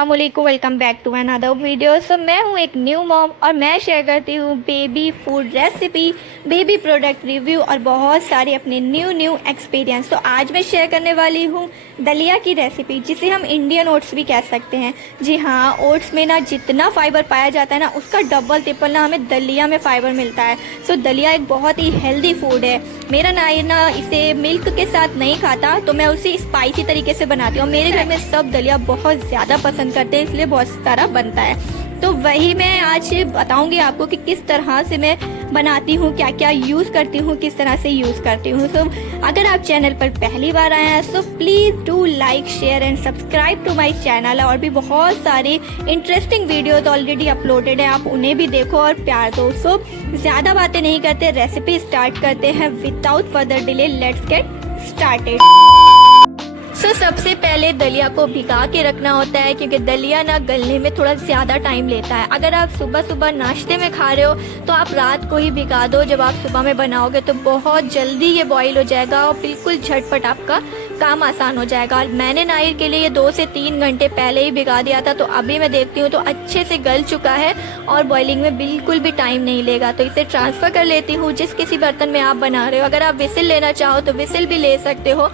अस्सलामुअलैकुम, welcome back to another video. So मैं हूँ एक न्यू मॉम और मैं शेयर करती हूँ baby food recipe, baby product review और बहुत सारे अपने न्यू एक्सपीरियंस। तो आज मैं शेयर करने वाली हूँ दलिया की रेसिपी, जिसे हम इंडियन ओट्स भी कह सकते हैं। जी हाँ, ओट्स में ना जितना फाइबर पाया जाता है ना, उसका डबल ट्रिपल ना हमें दलिया में फाइबर मिलता है। सो दलिया एक बहुत ही हेल्दी फूड है। मेरा नाई ना इसे मिल्क के साथ नहीं खाता, तो मैं उसे स्पाइसी तरीके से बनाती हूँ। मेरे घर में सब दलिया बहुत ज़्यादा पसंद करते हैं, इसलिए बहुत सारा बनता है। तो वही मैं आज बताऊंगी आपको कि किस तरह से मैं बनाती हूँ, क्या क्या यूज़ करती हूँ, किस तरह से यूज़ करती हूँ। तो अगर आप चैनल पर पहली बार आए हैं तो please do like share and subscribe to my channel. और भी बहुत सारे इंटरेस्टिंग वीडियोस ऑलरेडी अपलोडेड है, आप उन्हें भी देखो और प्यार दो। सो ज़्यादा बातें नहीं करते, रेसिपी स्टार्ट करते हैं without further delay. Let's get started. सबसे पहले दलिया को भिगा के रखना होता है, क्योंकि दलिया ना गलने में थोड़ा ज़्यादा टाइम लेता है। अगर आप सुबह सुबह नाश्ते में खा रहे हो तो आप रात को ही भिगा दो। जब आप सुबह में बनाओगे तो बहुत जल्दी ये बॉईल हो जाएगा और बिल्कुल झटपट आपका काम आसान हो जाएगा। मैंने नाइट के लिए 2 से 3 घंटे पहले ही भिगा दिया था, तो अभी मैं देखती हूँ तो अच्छे से गल चुका है और बॉइलिंग में बिल्कुल भी टाइम नहीं लेगा। तो इसे ट्रांसफ़र कर लेती हूँ जिस किसी बर्तन में आप बना रहे हो। अगर आप विसिल लेना चाहो तो विसिल भी ले सकते हो,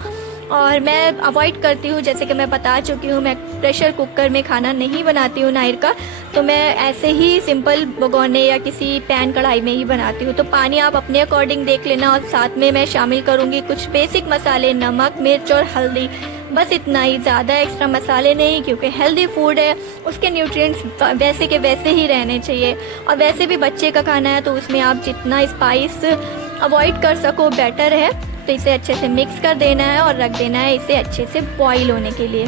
और मैं अवॉइड करती हूँ, जैसे कि मैं बता चुकी हूँ, मैं प्रेशर कुकर में खाना नहीं बनाती हूँ नाइट का। तो मैं ऐसे ही सिंपल भगोने या किसी पैन कढ़ाई में ही बनाती हूँ। तो पानी आप अपने अकॉर्डिंग देख लेना, और साथ में मैं शामिल करूँगी कुछ बेसिक मसाले, नमक, मिर्च और हल्दी। बस इतना ही, ज़्यादा एक्स्ट्रा मसाले नहीं, क्योंकि हेल्दी फूड है, उसके न्यूट्रिएंट्स वैसे के वैसे ही रहने चाहिए। और वैसे भी बच्चे का खाना है, तो उसमें आप जितना स्पाइस अवॉइड कर सको बेटर है। तो इसे अच्छे से मिक्स कर देना है और रख देना है इसे अच्छे से बॉईल होने के लिए।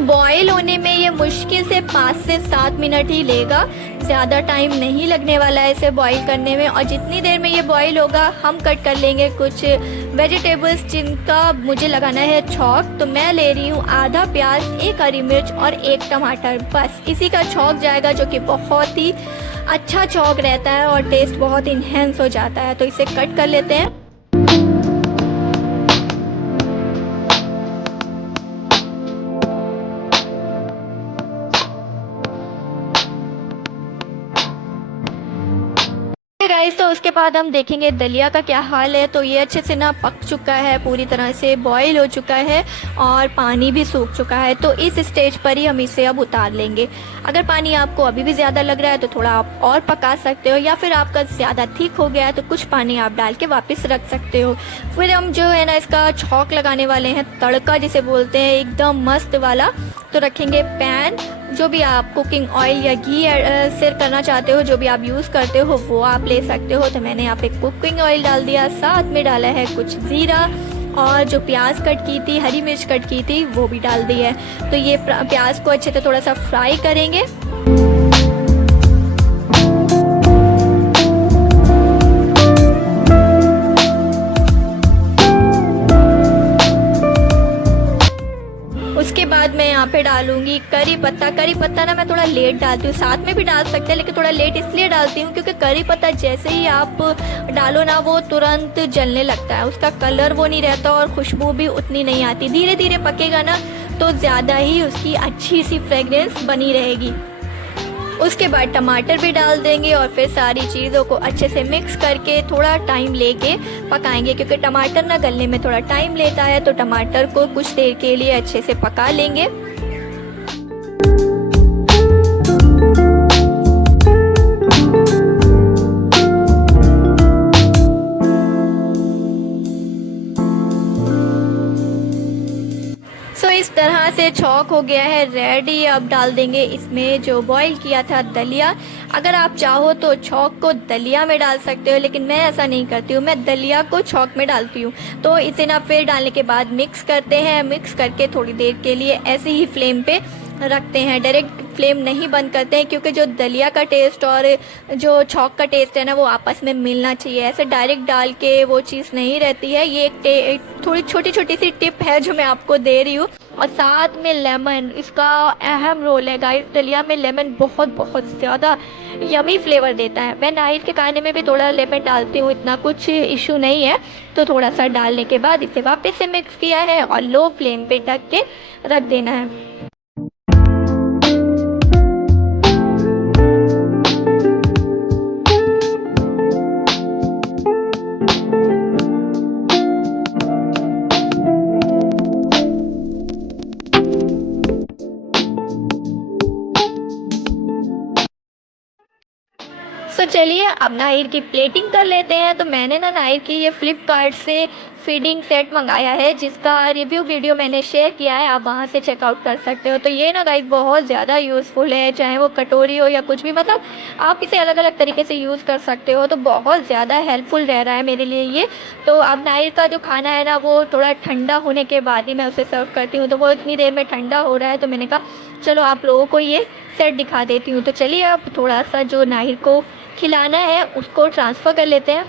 बॉईल होने में ये मुश्किल से 5 से 7 मिनट ही लेगा, ज़्यादा टाइम नहीं लगने वाला है इसे बॉईल करने में। और जितनी देर में ये बॉईल होगा हम कट कर लेंगे कुछ वेजिटेबल्स जिनका मुझे लगाना है छौंक। तो मैं ले रही हूँ आधा प्याज, 1 हरी मिर्च और 1 टमाटर। बस इसी का छौंक जाएगा, जो कि बहुत ही अच्छा छौंक रहता है और टेस्ट बहुत इन्हेंस हो जाता है। तो इसे कट कर लेते हैं। गाइस, तो उसके बाद हम देखेंगे दलिया का क्या हाल है। तो ये अच्छे से ना पक चुका है, पूरी तरह से बॉईल हो चुका है और पानी भी सूख चुका है। तो इस स्टेज पर ही हम इसे अब उतार लेंगे। अगर पानी आपको अभी भी ज़्यादा लग रहा है तो थोड़ा आप और पका सकते हो, या फिर आपका ज़्यादा ठीक हो गया है तो कुछ पानी आप डाल के वापस रख सकते हो। फिर हम जो है ना इसका छौंक लगाने वाले हैं, तड़का जिसे बोलते हैं, एकदम मस्त वाला। तो रखेंगे पैन, जो भी आप कुकिंग ऑयल या घी से करना चाहते हो, जो भी आप यूज़ करते हो वो आप ले सकते हो। तो मैंने यहाँ पे कुकिंग ऑयल डाल दिया, साथ में डाला है कुछ ज़ीरा, और जो प्याज कट की थी, हरी मिर्च कट की थी, वो भी डाल दी है। तो ये प्याज को अच्छे से थोड़ा सा फ्राई करेंगे। उसके बाद मैं यहाँ पे डालूंगी करी पत्ता। करी पत्ता ना मैं थोड़ा लेट डालती हूँ, साथ में भी डाल सकते हैं, लेकिन थोड़ा लेट इसलिए डालती हूँ क्योंकि करी पत्ता जैसे ही आप डालो ना वो तुरंत जलने लगता है, उसका कलर वो नहीं रहता और खुशबू भी उतनी नहीं आती। धीरे धीरे पकेगा ना तो ज़्यादा ही उसकी अच्छी सी फ्रेगरेंस बनी रहेगी। उसके बाद टमाटर भी डाल देंगे और फिर सारी चीज़ों को अच्छे से मिक्स करके थोड़ा टाइम लेके पकाएंगे, क्योंकि टमाटर ना गलने में थोड़ा टाइम लेता है। तो टमाटर को कुछ देर के लिए अच्छे से पका लेंगे। इस तरह से छौंक हो गया है रेडी। अब डाल देंगे इसमें जो बॉईल किया था दलिया। अगर आप चाहो तो छौंक को दलिया में डाल सकते हो, लेकिन मैं ऐसा नहीं करती हूँ, मैं दलिया को छौंक में डालती हूँ। तो इसे ना फिर डालने के बाद मिक्स करते हैं। मिक्स करके थोड़ी देर के लिए ऐसे ही फ्लेम पे रखते हैं, डायरेक्ट फ्लेम नहीं बंद करते हैं, क्योंकि जो दलिया का टेस्ट और जो छौंक का टेस्ट है ना वो आपस में मिलना चाहिए। ऐसे डायरेक्ट डाल के वो चीज़ नहीं रहती है। ये एक थोड़ी छोटी छोटी सी टिप है जो मैं आपको दे रही हूँ। और साथ में लेमन, इसका अहम रोल है गाइस। दलिया में लेमन बहुत बहुत ज़्यादा यमी फ्लेवर देता है। मैं नाइट के खाने में भी थोड़ा लेमन डालती हूँ, इतना कुछ इशू नहीं है। तो थोड़ा सा डालने के बाद इसे वापस से मिक्स किया है और लो फ्लेम पे ढक के रख देना है। सो चलिए अब नाहिर की प्लेटिंग कर लेते हैं। तो मैंने ना नाहिर की ये फ्लिपकार्ट से फीडिंग सेट मंगाया है, जिसका रिव्यू वीडियो मैंने शेयर किया है, आप वहाँ से चेकआउट कर सकते हो। तो ये ना गाइस बहुत ज़्यादा यूज़फुल है, चाहे वो कटोरी हो या कुछ भी, मतलब आप इसे अलग अलग तरीके से यूज़ कर सकते हो। तो बहुत ज़्यादा हेल्पफुल रह रहा है मेरे लिए ये। तो अब नाहिर का जो खाना है ना, वो थोड़ा ठंडा होने के बाद ही मैं उसे सर्व करती हूँ। तो वो इतनी देर में ठंडा हो रहा है, तो मैंने कहा चलो आप लोगों को ये सेट दिखा देती हूँ। तो चलिए अब थोड़ा सा जो नाहिर को खिलाना है उसको ट्रांसफ़र कर लेते हैं।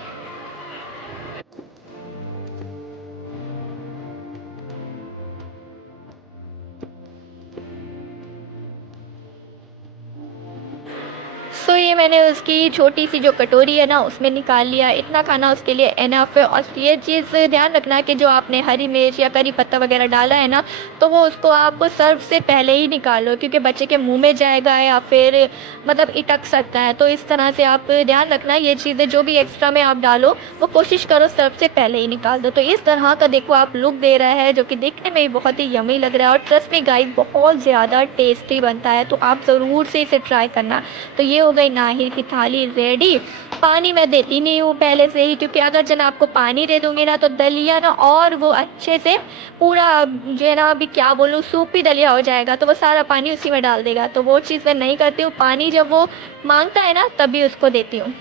सो ये मैंने उसकी छोटी सी जो कटोरी है ना उसमें निकाल लिया। इतना खाना उसके लिए इनफ है। और ये चीज़ ध्यान रखना कि जो आपने हरी मिर्च या करी पत्ता वगैरह डाला है ना, तो वो उसको आप सर्व से पहले ही निकालो, क्योंकि बच्चे के मुंह में जाएगा या फिर मतलब इटक सकता है। तो इस तरह से आप ध्यान रखना, ये चीज़ें जो भी एक्स्ट्रा में आप डालो वो कोशिश करो सर्व से पहले ही निकाल दो। तो इस तरह का देखो आप लुक दे रहा है, जो कि देखने में ही बहुत ही यमी लग रहा है। और ट्रस्ट में गाइस बहुत ज़्यादा टेस्टी बनता है, तो आप ज़रूर से इसे ट्राई करना। तो ये हो गई नाहिर की थाली रेडी। पानी मैं देती नहीं हूँ पहले से ही, क्योंकि अगर जनाब को पानी दे दूँगी ना तो दलिया ना और वो अच्छे से पूरा जो है ना, अभी क्या बोलूँ, सूपी दलिया हो जाएगा। तो वो सारा पानी उसी में डाल देगा। तो वो चीज़ मैं नहीं करती हूँ। पानी जब वो मांगता है ना तभी उसको देती हूँ।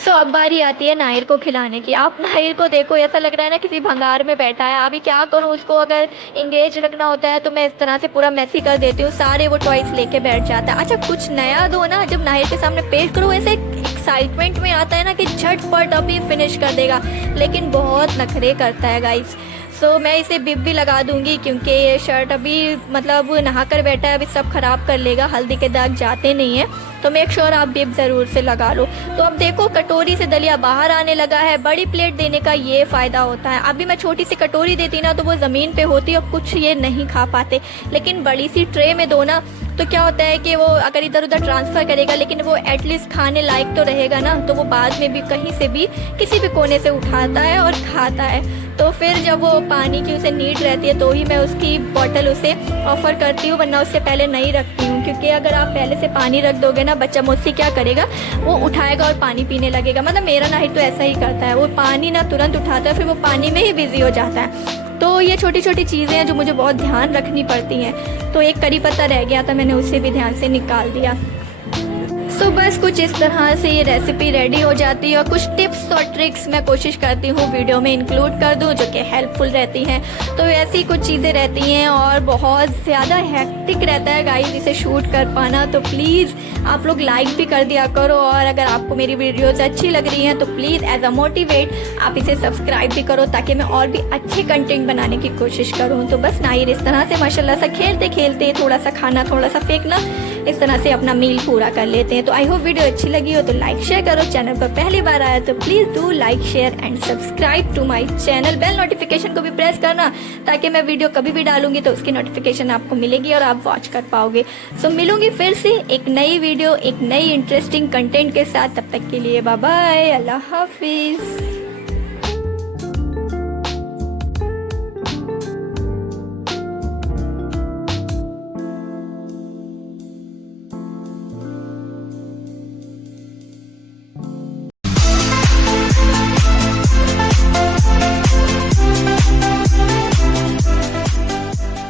सो अब बारी आती है नाहिर को खिलाने की। आप नाहिर को देखो, ऐसा लग रहा है ना किसी भंगार में बैठा है। अभी क्या करूँ, उसको अगर इंगेज रखना होता है तो मैं इस तरह से पूरा मैसी कर देती हूँ, सारे वो टॉयज लेके बैठ जाता है। अच्छा कुछ नया दो ना, जब नाहिर के सामने पेश करो ऐसे एक्साइटमेंट में आता है ना कि झटपट अभी फिनिश कर देगा, लेकिन बहुत नखरे करता है गाइस। सो मैं इसे बिब भी लगा दूंगी, क्योंकि ये शर्ट अभी मतलब नहा कर बैठा है, अभी सब ख़राब कर लेगा, हल्दी के दाग जाते नहीं हैं। तो मेक श्योर आप बिब ज़रूर से लगा लो। तो अब देखो कटोरी से दलिया बाहर आने लगा है। बड़ी प्लेट देने का ये फ़ायदा होता है। अभी मैं छोटी सी कटोरी देती ना तो वो ज़मीन पे होती और कुछ ये नहीं खा पाते, लेकिन बड़ी सी ट्रे में दो ना तो क्या होता है कि वो अगर इधर उधर ट्रांसफ़र करेगा, लेकिन वो एटलीस्ट खाने लायक तो रहेगा ना। तो वो बाद में भी कहीं से भी किसी भी कोने से उठाता है और खाता है। तो फिर जब वो पानी की उसे नीड रहती है तो ही मैं उसकी बॉटल उसे ऑफ़र करती हूँ, वरना उससे पहले नहीं रखती हूँ। क्योंकि अगर आप पहले से पानी रख दोगे ना, बच्चा मुझसे क्या करेगा, वो उठाएगा और पानी पीने लगेगा। मतलब मेरा नाहिर तो ऐसा ही करता है, वो पानी ना तुरंत उठाता है, फिर वो पानी में ही बिज़ी हो जाता है। तो ये छोटी छोटी चीज़ें हैं जो मुझे बहुत ध्यान रखनी पड़ती हैं। तो एक करी पत्ता रह गया था, मैंने उसे भी ध्यान से निकाल दिया। सो बस कुछ इस तरह से ये रेसिपी रेडी हो जाती है। और कुछ टिप्स और ट्रिक्स मैं कोशिश करती हूँ वीडियो में इंक्लूड कर दूँ, जो कि हेल्पफुल रहती हैं। तो ऐसी कुछ चीज़ें रहती हैं और बहुत ज़्यादा हेक्टिक रहता है गाइस इसे शूट कर पाना। तो प्लीज़ आप लोग लाइक भी कर दिया करो, और अगर आपको मेरी वीडियोज़ अच्छी लग रही हैं तो प्लीज़ एज अ मोटिवेट आप इसे सब्सक्राइब भी करो, ताकि मैं और भी अच्छे कंटेंट बनाने की कोशिश करूँ। तो बस नाहिर इस तरह से माशाल्लाह से खेलते खेलते थोड़ा सा खाना थोड़ा सा फेंकना, इस तरह से अपना मील पूरा कर लेते हैं। तो आई होप वीडियो अच्छी लगी हो तो लाइक शेयर करो। चैनल पर पहली बार आया तो please do like share and subscribe to my channel. Bell notification को भी प्रेस करना, ताकि मैं वीडियो कभी भी डालूंगी तो उसकी नोटिफिकेशन आपको मिलेगी और आप वॉच कर पाओगे। सो मिलूंगी फिर से एक नई वीडियो एक नई इंटरेस्टिंग कंटेंट के साथ। तब तक के लिए बाय बाय, अल्लाह हाफिज़।